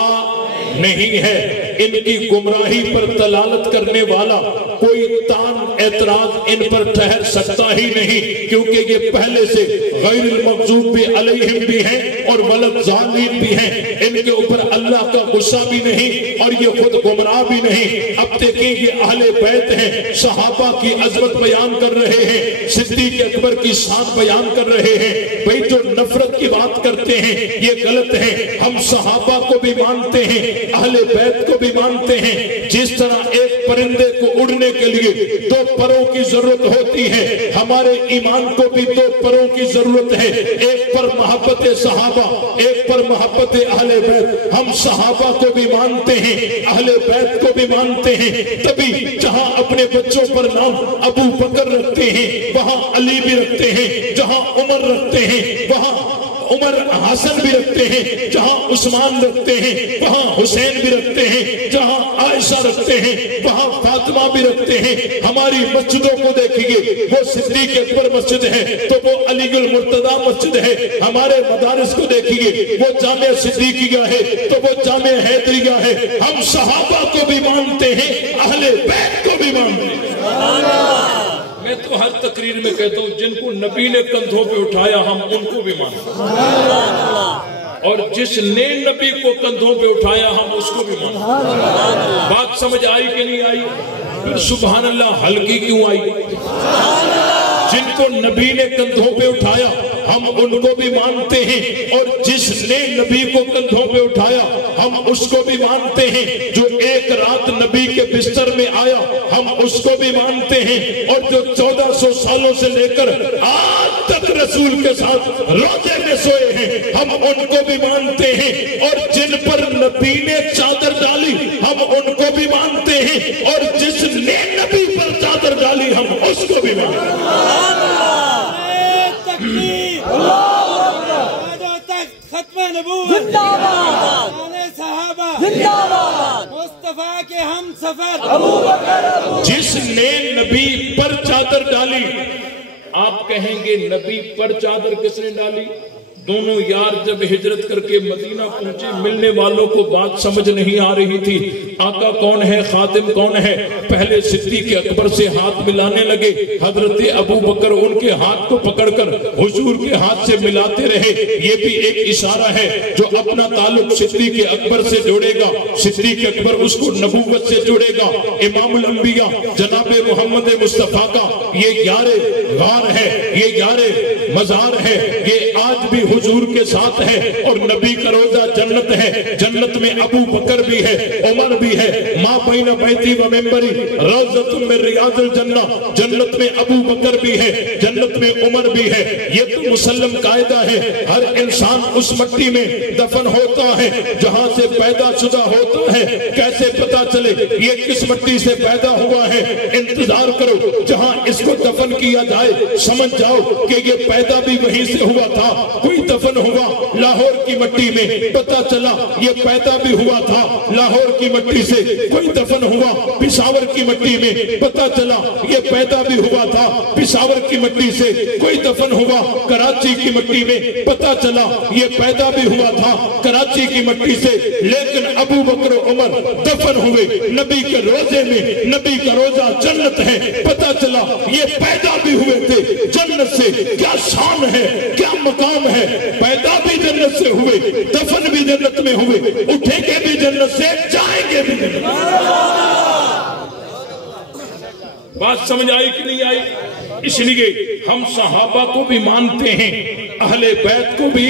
نہیں ہے۔ ان کی گمراہی پر دلالت کرنے والا کوئی تان اعتراض ان پر ٹھہر سکتا ہی نہیں، کیونکہ یہ پہلے سے غیر المغضوب علیہم بھی ہیں اور والضالین بھی ہیں، ان کے اوپر اللہ کا غصہ بھی نہیں اور یہ خود گمراہ بھی نہیں۔ اب دیکھیں یہ اہل بیت ہیں، صحابہ کی عظمت بیان کر رہے ہیں، صدیق اکبر کی شان بیان کر رہے ہیں۔ بھئی جو نفرت کی بات کرتے ہیں یہ غلط ہے، ہم صحابہ کو بھی مانتے ہیں، اہل بیت کو بھی مانتے ہیں۔ جس طرح ایک پرندے کو اڑنے کے لیے دو پروں کی ضرورت ہوتی ہے، ہمارے ایمان کو بھی دو پروں کی ضرورت ہے، ایک پر محبت صحابہ، ایک پر محبت اہل بیت۔ ہم صحابہ کو بھی مانتے ہیں، اہل بیت کو بھی مانتے ہیں، تبھی جہاں اپنے بچوں پر نام ابو بکر رکھتے ہیں وہاں علی بھی رکھتے ہیں، جہاں عمر رکھتے ہیں وہاں عمر حسن بھی رکھتے ہیں، جہاں عثمان رکھتے ہیں وہاں حسین بھی رکھتے ہیں، جہاں عائشہ رکھتے ہیں وہاں فاطمہ بھی رکھتے ہیں۔ ہماری مسجدوں کو دیکھیے، وہ صدیق اکبر مسجد ہے تو وہ علی المرتضیٰ مسجد ہے، ہمارے مدارس کو دیکھیے، وہ جامعہ صدیقیہ ہے تو وہ جامعہ حیدریہ ہے۔ ہم صحابہ کو بھی مانتے ہیں، اہل بیت کو بھی مانتے ہیں۔ میں تو ہر تقریر میں کہتا ہوں جن کو نبی نے کندھوں پہ اٹھایا ہم ان کو بھی مانتے ہیں، اور جس نے نبی کو کندھوں پہ اٹھایا ہم اس کو بھی مانتے ہیں۔ بات سمجھ آئی کہ نہیں آئی؟ پھر سبحان اللہ ہلکی کیوں آئی؟ جن کو نبی نے کندھوں پہ اٹھایا ہم ان کو بھی مانتے ہیں، اور جس نے نبی کو کندھوں پہ اٹھایا ہم اس کو بھی مانتے ہیں، جو ایک رات نبی کے بستر میں آیا ہم اس کو بھی مانتے ہیں، اور جو 1400 سالوں سے لے کر آج تک رسول کے ساتھ روزے میں سوئے ہیں ہم ان کو بھی مانتے ہیں، اور جن پر نبی نے چادر ڈالی ہم ان کو بھی مانتے ہیں، اور جس نے نبی پر چادر ڈالی ہم اس کو بھی مانتے ہیں۔ ختم نبوت، صحابہ، مصطفیٰ کے ہم سفر، جس نے نبی پر چادر ڈالی۔ آپ کہیں گے نبی پر چادر کس نے ڈالی؟ دونوں یار جب ہجرت کر کے مدینہ پہنچے ملنے والوں کو بات سمجھ نہیں آ رہی تھی، آقا کون ہے، خاتم کون ہے؟ پہلے صدیق اکبر سے ہاتھ ملانے لگے، حضرت ابو بکر ان کے ہاتھ کو پکڑ کر حضور کے ہاتھ سے ملاتے رہے۔ یہ بھی ایک اشارہ ہے جو اپنا تعلق صدیق اکبر سے جوڑے گا، صدیق اکبر اس کو نبوت سے جوڑے گا۔ امام الانبیاء جناب محمد مصطفیٰ کا یہ یار غار ہے، یہ یار مزار ہے، یہ آج بھی حضور کے ساتھ ہے، اور نبی کا روزہ جنت ہے۔ جنت میں ابو بکر بھی ہے، عمر بھی ہے، ما بین بیتی و منبری روضۃ من ریاض الجنہ، جنت میں ابو بکر بھی ہے، جنت میں عمر بھی ہے۔ یہ تو مسلم قاعدہ ہے، ہر انسان اس مٹی میں دفن ہوتا ہے جہاں سے پیدا شدہ ہوتا ہے۔ کیسے پتا چلے یہ کس مٹی سے پیدا ہوا ہے؟ انتظار کرو جہاں اس کو دفن کیا جائے، سمجھ جاؤ کہ یہ پیدا بھی وہیں سے ہوا تھا۔ کوئی دفن ہوا لاہور کی مٹی میں، پتا چلا یہ پیدا بھی ہوا تھا لاہور کی مٹی سے۔ کوئی دفن ہوا پشاور کی مٹی میں، پتا چلا یہ پیدا بھی ہوا تھا پشاور کی مٹی سے۔ کوئی دفن ہوا کراچی کی مٹی میں، پتا چلا یہ پیدا بھی ہوا تھا کراچی کی مٹی سے۔ لیکن ابو بکر و عمر دفن ہوئے نبی کے روزے میں، نبی کا روزہ جنت ہے، پتا چلا یہ پیدا بھی ہوئے تھے جنت سے۔ کیا شان ہے، کیا مقام ہے، پیدا بھی جنت سے ہوئے، دفن بھی جنت میں ہوئے، اٹھیں گے بھی جنت سے، جائیں گے بھی جنت سے۔ بات سمجھ آئی کہ نہیں آئی؟ اس لیے ہم صحابہ کو بھی مانتے ہیں، اہل بیت کو بھی،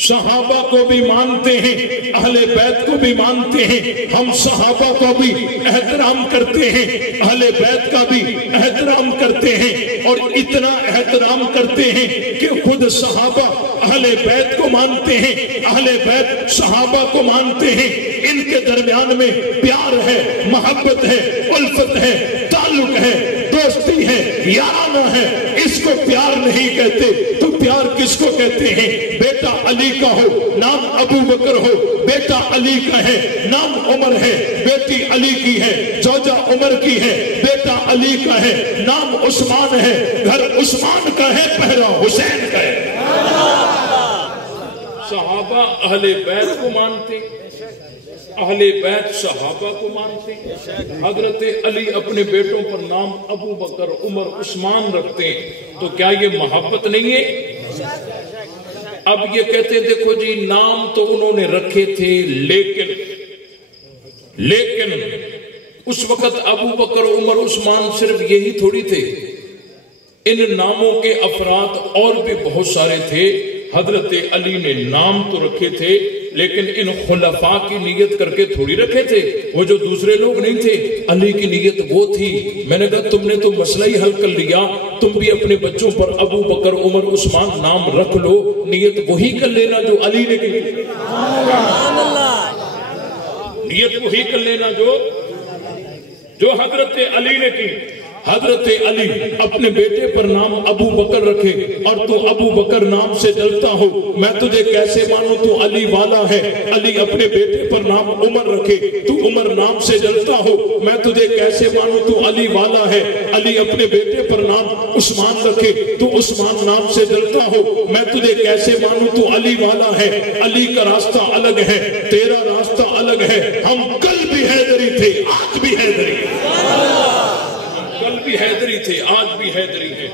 صحابہ کو بھی مانتے ہیں، اہل بیت کو بھی مانتے ہیں۔ ہم صحابہ کو بھی احترام کرتے ہیں، اہل بیت کا بھی احترام کرتے ہیں، اور اتنا احترام کرتے ہیں کہ خود صحابہ اہل بیت کو مانتے ہیں، اہل بیت صحابہ کو مانتے ہیں۔ ان کے درمیان میں پیار ہے، محبت ہے، الفت ہے، تعلق ہے، دوستی ہے، یارانہ ہے۔ اس کو پیار نہیں کہتے تو پیار کس کو کہتے ہیں؟ بیٹا علی کا ہو نام ابو بکر ہو، بیٹا علی کا ہے نام عمر ہے، بیٹی علی کی ہے زوجہ عمر کی ہے، بیٹا علی کا ہے نام عثمان ہے، گھر عثمان کا ہے پہرا حسین کا ہے۔ صحابہ اہل بیت کو مانتے، اہل بیت صحابہ کو مانتے۔ حضرت علی اپنے بیٹوں پر نام ابو بکر عمر عثمان رکھتے ہیں، تو کیا یہ محبت نہیں ہے؟ اب یہ کہتے ہیں دیکھو جی نام تو انہوں نے رکھے تھے، لیکن اس وقت ابو بکر عمر عثمان صرف یہی تھوڑی تھے، ان ناموں کے افراد اور بھی بہت سارے تھے۔ حضرت علی نے نام تو رکھے تھے لیکن ان خلفاء کی نیت کر کے تھوڑی رکھے تھے، وہ جو دوسرے لوگ نہیں تھے، علی کی نیت وہ تھی۔ میں نے کہا تم نے تو مسئلہ ہی حل کر لیا، تم بھی اپنے بچوں پر ابو بکر عمر عثمان نام رکھ لو، نیت وہی کر لینا جو علی نے کی، نیت وہی کر لینا جو حضرت علی نے کی۔ حضرت علی اپنے بیٹے پر نام ابو بکر رکھے، اور تو ابو بکر نام سے جلتا ہو، میں تجھے کیسے مانوں تو علی والا ہے۔ علی اپنے بیٹے پر نام عمر رکھے، تو عمر نام سے جلتا ہو، میں تجھے کیسے مانوں تو علی والا ہے۔ علی اپنے بیٹے پر نام عثمان رکھے، تو عثمان نام سے جلتا ہو، میں تجھے کیسے مانوں تو علی والا ہے۔ علی کا راستہ الگ ہے، تیرا راستہ الگ ہے، ہم کل بھی حیدری تھے، آج بھی حیدری ہیں، کل بھی حیدری تھے، آج بھی حیدری ہیں۔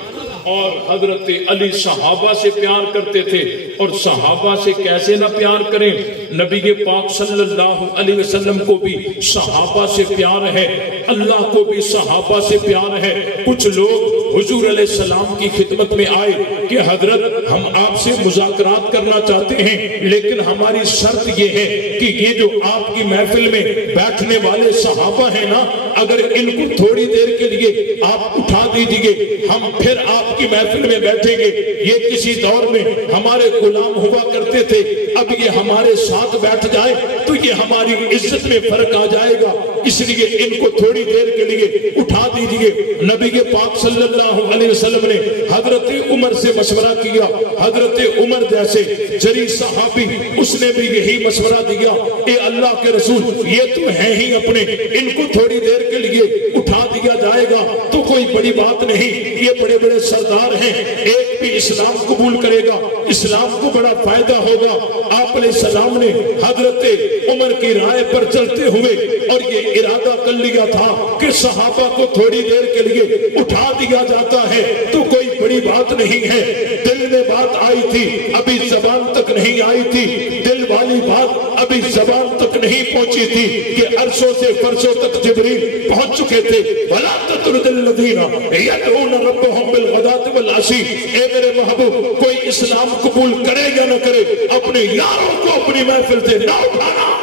اور حضرت علی صحابہ سے پیار کرتے تھے، اور صحابہ سے کیسے نہ پیار کریں، نبی پاک صلی اللہ علیہ وسلم کو بھی صحابہ سے پیار ہے، اللہ کو بھی صحابہ سے پیار ہے۔ کچھ لوگ حضور علیہ السلام کی خدمت میں آئے کہ حضرت ہم آپ سے مذاکرات کرنا چاہتے ہیں، لیکن ہماری شرط یہ ہے کہ یہ جو آپ کی محفل میں بیٹھنے والے صحابہ ہیں نا، اگر ان کو تھوڑی دیر کے لیے آپ اٹھا دیجئے، ہم پھر آپ کی محفل میں بیٹھیں گے۔ یہ کسی دور میں ہمارے غلام ہوا کرتے تھے، اب یہ ہمارے ساتھ بیٹھ جائے تو یہ ہماری عزت میں فرق آ جائے گا، اس لیے ان کو تھوڑی دیر کے لیے اٹھا دیجئے۔ نبی پاک صلی اللہ علیہ وسلم نے حضرت عمر سے مشورہ کیا، حضرت عمر جیسے جری صحابی، اس نے بھی یہی مشورہ دیا، اے اللہ کے رسول یہ تو ہیں ہی اپنے، ان کو تھوڑی دیر کے لیے اٹھا دیا جائے گا تو کوئی بڑی بات نہیں، یہ بڑے بڑے سردار ہیں، ایک بھی اسلام قبول کرے گا، اسلام کو بڑا فائدہ ہوگا۔ آپ علیہ السلام نے حضرت عمر کی رائے پر چلتے ہوئے اور یہ ارادہ کر لیا تھا کہ صحابہ کو تھوڑی دیر کے لیے اٹھا دیا جاتا ہے تو کوئی بڑی بات نہیں ہے۔ دل میں بات آئی تھی، ابھی زبان تک نہیں آئی تھی، دل والی بات ابھی زبان تک نہیں پہنچی تھی کہ عرشوں سے فرشوں تک جبریل پہنچ چکے تھے۔ وَلَا تَطْرُدِ الَّذِينَ يَدْعُونَ رَبَّهُمْ بِالْغَدَاةِ وَالْعَشِيِّ، اے میرے محبوب کوئی اسلام قبول کرے یا نہ کرے، اپنے یاروں کو اپنی محفل سے نہ اٹھانا۔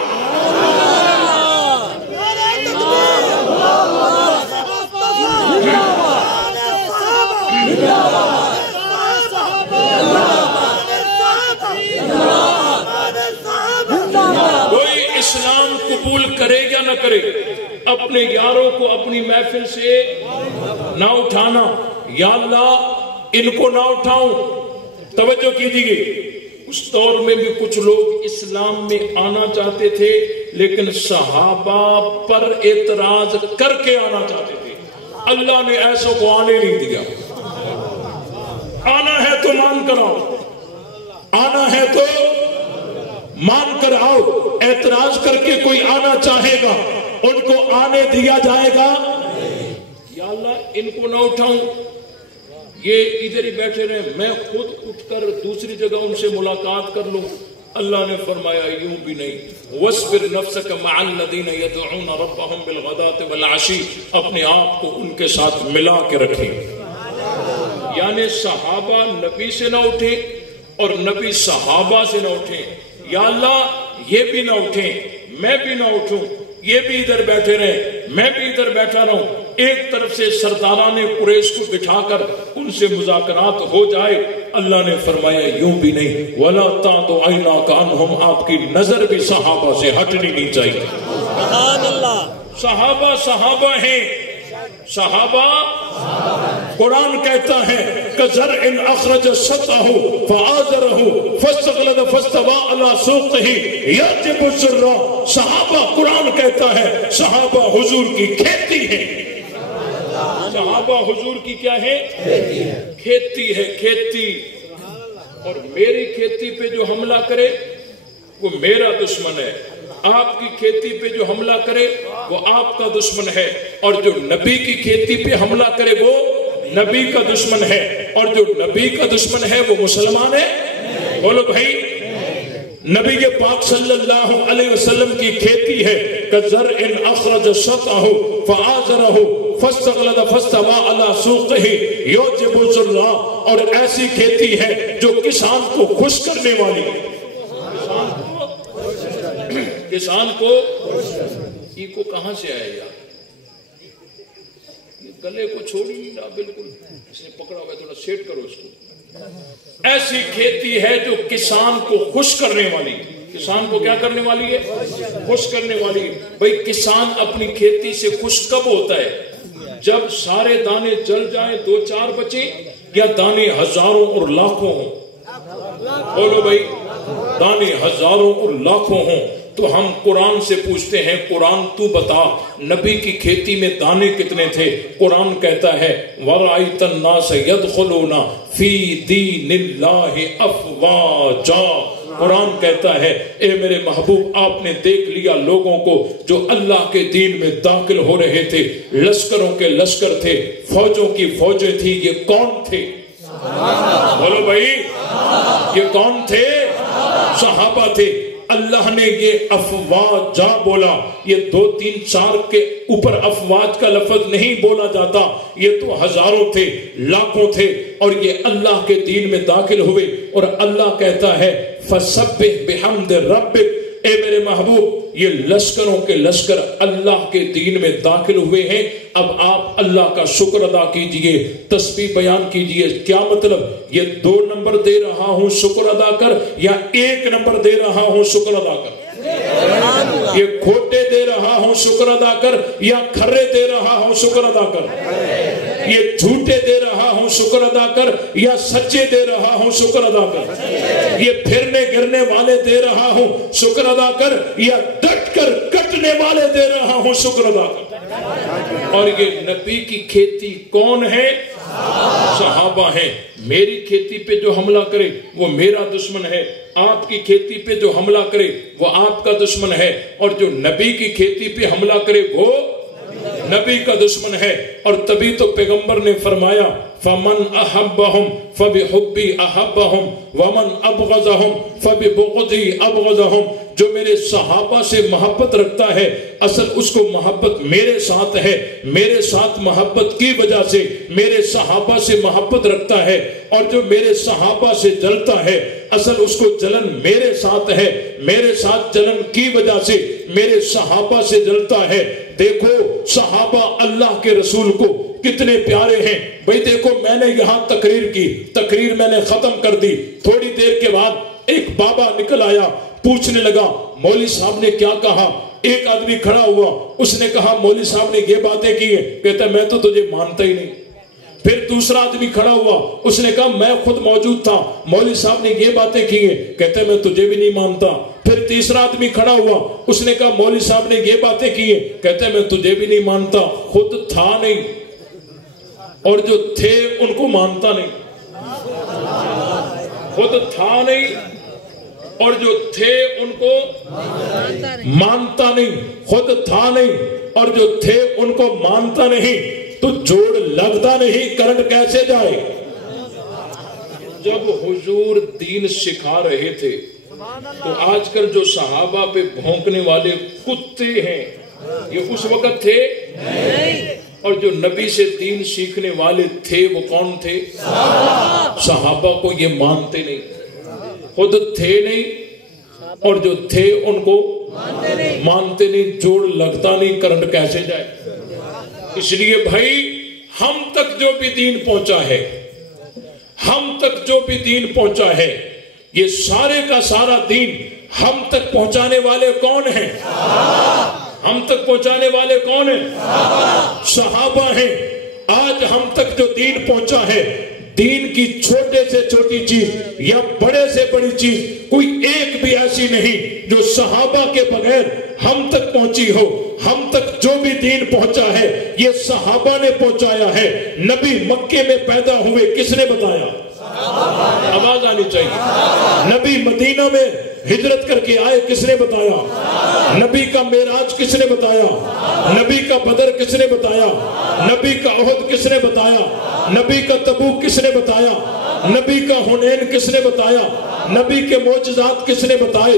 کوئی اسلام قبول کرے یا نہ کرے، اپنے یاروں کو اپنی محفل سے نہ اٹھانا۔ یا اللہ ان کو نہ اٹھاؤں۔ توجہ کیجئے، اس دور میں بھی کچھ لوگ اسلام میں آنا چاہتے تھے لیکن صحابہ پر اعتراض کر کے آنا چاہتے تھے، اللہ نے ایسا کو آنے نہیں دیا۔ آنا ہے تو مان کر آؤ، آنا ہے تو مان کر آؤ۔ اعتراض کر کے کوئی آنا چاہے گا ان کو آنے دیا جائے گا؟ یا اللہ ان کو نہ اٹھاؤں، یہ ادھر ہی بیٹھے رہے، میں خود اٹھ کر دوسری جگہ ان سے ملاقات کر لوں۔ اللہ نے فرمایا یوں بھی نہیں، وَاصْبِرْ نَفْسَكَ مَعَ الَّذِينَ يَدْعُونَ رَبَّهُمْ بِالْغَدَاةِ وَالْعَشِيِّ، اپنے آپ کو ان کے ساتھ ملا کے رکھیں۔ یعنی صحابہ نبی سے نہ اٹھیں اور نبی صحابہ سے نہ اٹھیں۔ یا اللہ یہ بھی نہ اٹھیں، میں بھی نہ اٹھوں، یہ بھی ادھر بیٹھے رہیں، میں بھی ادھر بیٹھا رہوں، ایک طرف سے سرداران قریش کو بٹھا کر ان سے مذاکرات ہو جائے۔ اللہ نے فرمایا یوں بھی نہیں، وَلَا تَعْدُ عَيْنَاكَ عَنْهُمْ، آپ کی نظر بھی صحابہ سے ہٹنی نہیں چاہیے۔ سبحان اللہ، صحابہ صحابہ ہیں، صحابہ قرآن کہتا ہے كَزَرْعٍ أَخْرَجَ شَطْأَهُ فَآزَرَهُ فَاسْتَغْلَظَ فَاسْتَوَىٰ عَلَىٰ سُوقِهِ يَعْجِبُ الزُّرَّاعَ، صحابہ قرآن کہتا ہے صحابہ حضور کی کھیتی ہے۔ صحابہ حضور کی کیا ہے؟ کھیتی ہے، کھیتی۔ اور میری کھیتی پہ جو حملہ کرے وہ میرا دشمن ہے، آپ کی کھیتی پہ جو حملہ کرے وہ آپ کا دشمن ہے، اور جو نبی کی کھیتی پہ حملہ کرے وہ نبی کا دشمن ہے، اور جو نبی کا دشمن ہے وہ مسلمان ہے؟ بولو بھائی، نبی کے پاک صلی اللہ علیہ وسلم کی کھیتی ہے، كَزَرْعٍ أَخْرَجَ شَطْأَهُ فَآزَرَهُ فاستغلظ فاستوى على سوقه يعجب الزراع، اور ایسی کھیتی ہے جو کسان کو خوش کرنے والی ہے، کسان کو یہ کو کہاں سے آیا یار، گلے کو چھوڑی نہیں رہا بالکل، اس نے پکڑا ہوا ہے، تھوڑا سیٹ کرو اس کو۔ ایسی کھیتی ہے جو کسان کو خوش کرنے والی، کسان کو کیا کرنے والی ہے؟ خوش کرنے والی۔ بھئی کسان اپنی کھیتی سے خوش کب ہوتا ہے؟ جب سارے دانے جل جائیں، 2-4 بچیں، یا دانے ہزاروں اور لاکھوں ہوں؟ بولو بھئی، دانے ہزاروں اور لاکھوں ہوں تو ہم قرآن سے پوچھتے ہیں، قرآن تو بتا نبی کی کھیتی میں دانے کتنے تھے؟ قرآن کہتا ہے وَرَأَيْتَ النَّاسَ يَدْخُلُونَ فِي دِينِ اللَّهِ أَفْوَاجًا۔ قرآن کہتا ہے اے میرے محبوب، آپ نے دیکھ لیا لوگوں کو جو اللہ کے دین میں داخل ہو رہے تھے، لشکروں کے لشکر تھے، فوجوں کی فوجیں تھی، یہ کون تھے؟ بولو بھائی، یہ کون تھے؟ صحابہ تھے۔ اللہ نے یہ افواجا بولا، یہ 2-3-4 کے اوپر افواج کا لفظ نہیں بولا جاتا، یہ تو ہزاروں تھے، لاکھوں تھے، اور یہ اللہ کے دین میں داخل ہوئے، اور اللہ کہتا ہے فَسَبِّحْ بِحَمْدِ رَبِّكَ، اے میرے محبوب یہ لشکروں کے لشکر اللہ کے دین میں داخل ہوئے ہیں، اب آپ اللہ کا شکر ادا کیجئے، تسبیح بیان کیجئے۔ کیا مطلب؟ یہ 2 نمبر دے رہا ہوں شکر ادا کر، یا 1 نمبر دے رہا ہوں شکر ادا کر؟ یہ کھوٹے دے رہا ہوں شکر ادا کر، یا کھرے دے رہا ہوں شکر ادا کر؟ یہ جھوٹے دے رہا ہوں شکر ادا کر، یا سچے دے رہا ہوں شکر ادا کر؟ یہ پھرنے گرنے والے دے رہا ہوں شکر ادا کر، یا ڈٹ کر کٹنے والے دے رہا ہوں شکر ادا کر؟ اور یہ نبی کی کھیتی کون ہے؟ صحابہ ہیں۔ میری کھیتی پہ جو حملہ کرے وہ میرا دشمن ہے، آپ کی کھیتی پہ جو حملہ کرے وہ آپ کا دشمن ہے، اور جو نبی کی کھیتی پہ حملہ کرے وہ نبی کا دشمن ہے۔ اور تبھی تو پیغمبر نے فرمایا فَمَنْ أَحَبَّهُمْ فَبِحُبِّي أَحَبَّهُمْ وَمَنْ أَبْغَضَهُمْ فَبِبُغْضِي أَبْغَضَهُمْ، جو میرے صحابہ سے محبت رکھتا ہے اصل اس کو محبت میرے ساتھ ہے، میرے ساتھ محبت کی وجہ سے میرے صحابہ سے محبت رکھتا ہے، اور جو میرے صحابہ سے جلتا ہے اصل اس کو جلن میرے ساتھ ہے، میرے ساتھ جلن کی وجہ سے میرے صحابہ سے جلتا ہے۔ دیکھو صحابہ اللہ کے رسول کو کتنے پیارے ہیں۔ بھئی دیکھو میں نے یہاں تقریر کی، تقریر میں نے ختم کر دی، تھوڑی دیر کے بعد ایک بابا نکل آیا، پوچھنے لگا مولوی صاحب نے کیا کہا؟ ایک آدمی کھڑا ہوا، اس نے کہا مولوی صاحب نے یہ باتیں کی ہیں، کہتا ہے میں تو تجھے مانتا ہی نہیں۔ پھر دوسرا آدمی کھڑا ہوا، اس نے کہا میں خود موجود تھا، مولوی صاحب نے یہ باتیں کی ہیں، کہتے ہیں میں تجھے بھی نہیں مانتا۔ پھر تیسرا آدمی کھڑا ہوا، اس نے کہا مولوی صاحب نے یہ باتیں کی ہیں، کہتے ہیں میں تجھے بھی نہیں مانتا، خود تھا نہیں، اور جو تھے ان کو مانتا نہیں، خود تھا نہیں اور جو تھے ان کو مانتا نہیں، خود تھا نہیں اور جو تھے ان کو مانتا نہیں، تو جوڑ لگتا نہیں، کرنٹ کیسے جائے؟ جب حضور دین سکھا رہے تھے تو آج کل جو صحابہ پہ بھونکنے والے کتے ہیں یہ اس وقت تھے؟ اور جو نبی سے دین سیکھنے والے تھے وہ کون تھے؟ صحابہ کو یہ مانتے نہیں، خود تھے نہیں، اور جو تھے ان کو مانتے نہیں، جوڑ لگتا نہیں، کرنٹ کیسے جائے؟ اس لیے بھائی ہم تک جو بھی دین پہنچا ہے، ہم تک جو بھی دین پہنچا ہے، یہ سارے کا سارا دین ہم تک پہنچانے والے کون ہیں؟ ہم تک پہنچانے والے کون ہیں؟ صحابہ ہیں۔ آج ہم تک جو دین پہنچا ہے، دین کی چھوٹے سے چھوٹی چیز یا بڑے سے بڑی چیز کوئی ایک بھی ایسی نہیں جو صحابہ کے بغیر ہم تک پہنچی ہو۔ ہم تک جو بھی دین پہنچا ہے یہ صحابہ نے پہنچایا ہے۔ نبی مکے میں پیدا ہوئے کس نے بتایا؟ آواز آنی چاہیے۔ نبی مدینہ میں ہجرت کر کے آئے کس نے بتایا؟ نبی کا معراج کس نے بتایا؟ نبی کا بدر کس نے بتایا؟ نبی کا احد کس نے بتایا؟ نبی کا تبوک کس نے بتایا؟ نبی کا حنین کس نے بتایا؟ نبی کے معجزات کس نے بتائے؟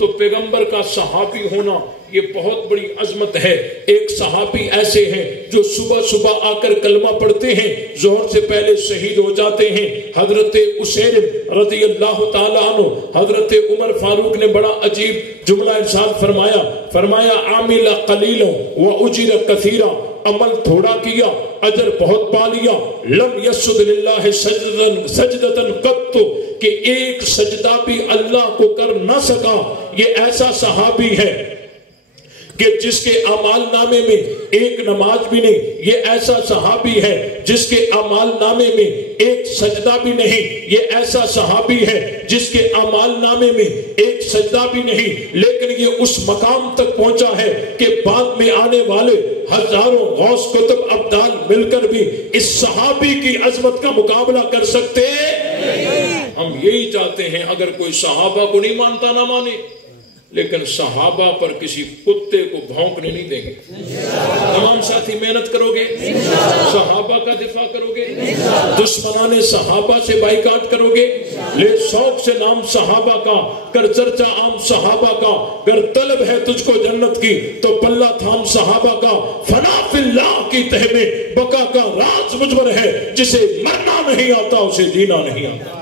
تو پیغمبر کا صحابی ہونا یہ بہت بڑی عظمت ہے. ایک صحابی ایسے ہیں جو صبح صبح آ کر کلمہ پڑھتے ہیں، ظہر سے پہلے شہید ہو جاتے ہیں. حضرت اسیر رضی اللہ تعالیٰ عنہ، حضرت عمر فاروق نے بڑا عجیب جملہ ارشاد فرمایا عامل قلیل و اجر کثیرا، عمل تھوڑا کیا اجر بہت پا لیا. لم یسجد للہ سجدۃ قط، کہ ایک سجدہ بھی اللہ کو کر نہ سکا. یہ ایسا صحابی ہے کہ جس کے اعمال نامے میں ایک نماز بھی نہیں. یہ ایسا صحابی ہے جس کے اعمال نامے میں ایک سجدہ بھی نہیں. یہ ایسا صحابی ہے جس کے اعمال نامے میں ایک سجدہ بھی نہیں. لیکن یہ اس مقام تک پہنچا ہے کہ بعد میں آنے والے ہزاروں غوث قطب ابدال مل کر بھی اس صحابی کی عظمت کا مقابلہ کر سکتے. ہم یہی چاہتے ہیں اگر کوئی صحابہ کو نہیں مانتا نہ مانے، لیکن صحابہ پر کسی کتے کو بھونکنے نہیں دیں گے. تمام ساتھی محنت کرو گے، صحابہ کا دفاع کرو گے، دشمنان صحابہ سے بائیکاٹ کرو گے. لے شوق سے نام صحابہ کا، کر چرچا عام صحابہ کا. گر طلب ہے تجھ کو جنت کی تو پلہ تھام صحابہ کا. فنا فی اللہ کی تہ میں بقا کا راز مجبر ہے، جسے مرنا نہیں آتا اسے جینا نہیں آتا.